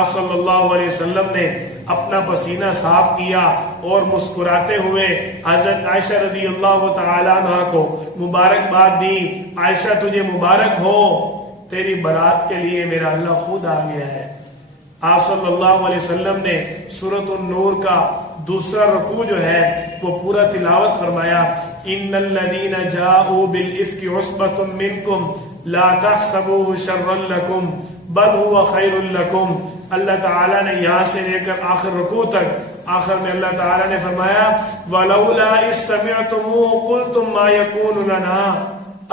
آپ صلی اللہ علیہ وسلم نے اپنا پسینہ صاف کیا اور مسکراتے ہوئے حضرت عائشہ رضی اللہ تعالیٰ عنہ کو مبارکباد دی. عائشہ تجھے مبارک ہو، تیری برات کے لیے میرا اللہ خود آ گیا ہے. آپ صلی اللہ علیہ وسلم نے سورۃ النور کا دوسرا رکوع جو ہے وہ پورا تلاوت فرمایا. ان الذین جاءوا بالافک عصبۃ منکم لا تحسبوه شرا لکم بل هو خیر لکم. اللہ تعالیٰ نے یہاں سے لے کر آخر رکوع تک آخر میں اللہ تعالیٰ نے فرمایا وَلَوْلَا إِذْ سَمِعْتُمُوهُ قُلْتُمْ مَا يَكُونُ لَنَا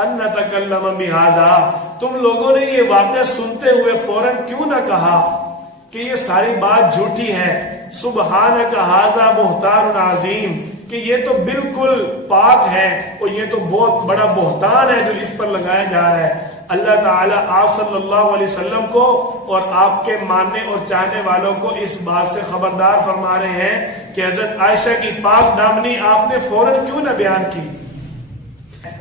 أَن نَتَكَلَّمَ بِهَذَا. تم لوگوں نے یہ واقعہ سنتے ہوئے فوراً کیوں نہ کہا کہ یہ ساری بات جھوٹی ہے. سبحانک ھذا بہتان عظیم، کہ یہ تو بالکل پاک ہے اور یہ تو بہت بڑا بہتان ہے جو اس پر لگایا جا رہا ہے. اللہ تعالیٰ آپ صلی اللہ علیہ وسلم کو اور آپ کے ماننے اور چاہنے والوں کو اس بات سے خبردار فرما رہے ہیں کہ حضرت عائشہ کی پاک دامنی آپ نے فوراً کیوں نہ بیان کی.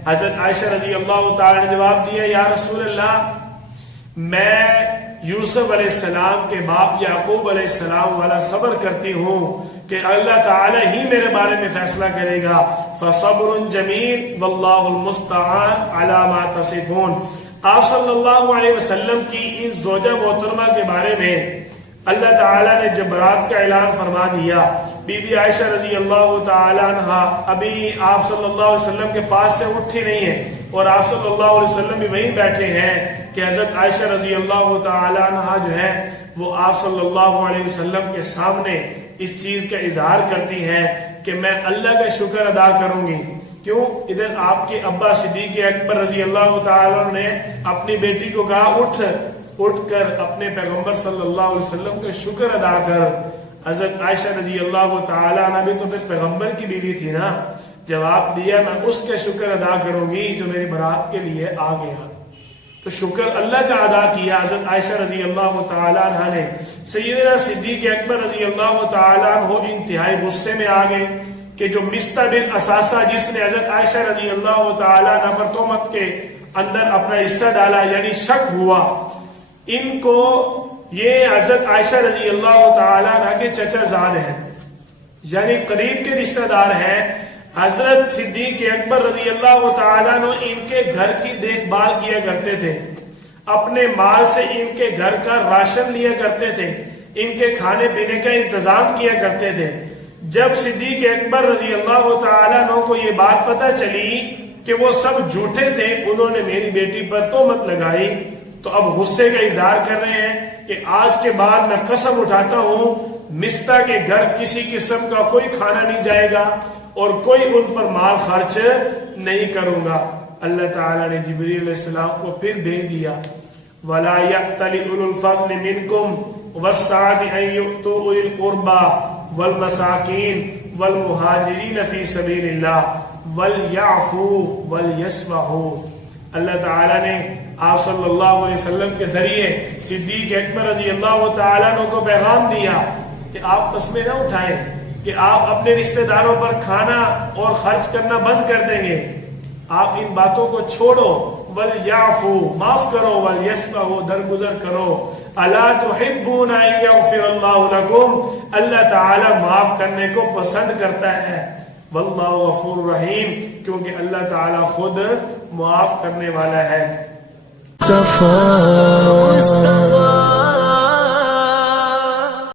حضرت عائشہ رضی اللہ تعالیٰ نے جواب دیا یا رسول اللہ، میں یوسف علیہ السلام کے باپ یعقوب علیہ السلام والا صبر کرتی ہوں کہ اللہ تعالی ہی میرے بارے میں فیصلہ کرے گا. فصبر جمیل واللہ المستعان علی ما تصفون. آپ صلی اللہ علیہ وسلم کی ان زوجہ محترمہ کے بارے میں اللہ تعالیٰ نے جب برات کا اعلان فرما دیا، بی بی عائشہ رضی اللہ تعالیٰ عنہ ابھی آپ صلی اللہ علیہ وسلم کے پاس سے اٹھی نہیں ہے اور آپ صلی اللہ علیہ وسلم بھی وہیں بیٹھے ہیں کہ حضرت عائشہ رضی اللہ تعالیٰ عنہ جو ہے وہ آپ صلی اللہ علیہ وسلم کے سامنے اس چیز کا اظہار کرتی ہیں کہ میں اللہ کا شکر ادا کروں گی. کیوں؟ ادھر آپ کے ابا صدیق اکبر رضی اللہ تعالیٰ نے اپنی بیٹی کو کہا اٹھ کر اپنے پیغمبر صلی اللہ علیہ وسلم کا شکر ادا کر. حضرت عائشہ رضی اللہ تعالیٰ عنہ بھی تو پھر پیغمبر کی بیوی تھی نا. جواب دیا میں اس کا شکر ادا کروں گی جو میری برات کے لیے آ گیا. تو شکر اللہ کا ادا کیا حضرت عائشہ رضی اللہ تعالیٰ عنہ نے. سیدنا صدیق اکبر رضی اللہ تعالیٰ عنہ انتہائی غصے میں آ گئے کہ جو مصطح بن اثاثہ جس نے حضرت عائشہ رضی اللہ تعالیٰ عنہ پر تہمت کے اندر اپنا حصہ ڈالا یعنی شک ہوا، ان کو یہ حضرت عائشہ رضی اللہ تعالیٰ عنہ کے چچا زاد ہیں یعنی قریب کے رشتہ دار ہیں. حضرت صدیق اکبر رضی اللہ تعالیٰ عنہ ان کے گھر کی دیکھ بھال کیا کرتے تھے، اپنے مال سے ان کے گھر کا راشن لیا کرتے تھے، ان کے کھانے پینے کا انتظام کیا کرتے تھے. جب صدیق اکبر رضی اللہ تعالیٰ عنہ کو یہ بات پتہ چلی کہ وہ سب جھوٹے تھے، انہوں نے میری بیٹی پر تہمت لگائی، تو اب غصے کا اظہار کر رہے ہیں کہ آج کے بعد میں قسم اٹھاتا ہوں مصطح کے گھر کسی قسم کا کوئی کھانا نہیں جائے گا اور کوئی ان پر مال خرچ نہیں کروں گا. اللہ تعالیٰ نے جبریل علیہ السلام کو پھر بھیج دیا وَلَا يَأْتَلِ أُولُو الْفَضْلِ مِنْكُمْ وَالسَّعَةِ أَن يُؤْتُوا أُولِي الْقُرْبَى وَالْمَسَاكِينِ وَالْمُهَاجِرِينَ فِي سَبِيلِ اللَّهِ وَلْيَعْفُوا وَلْيَصْفَحُوا. اللہ تعالیٰ نے آپ صلی اللہ علیہ وسلم کے ذریعے صدیق اکبر رضی اللہ تعالیٰ عنہ کو پیغام دیا کہ آپ قسمیں نہ اٹھائیں کہ آپ اپنے رشتہ داروں پر کھانا اور خرچ کرنا بند کر دیں گے. آپ ان باتوں کو چھوڑو. وَلْيَعْفُوا معاف کرو، وَلْيَصْفَحُوا درگزر کرو. أَلَا تُحِبُّونَ أَن يَغْفِرَ اللَّهُ لَكُمْ اللہ تعالیٰ معاف کرنے کو پسند کرتا ہے. واللہ غفور رحیم کیونکہ اللہ تعالیٰ خود معاف کرنے والا ہے.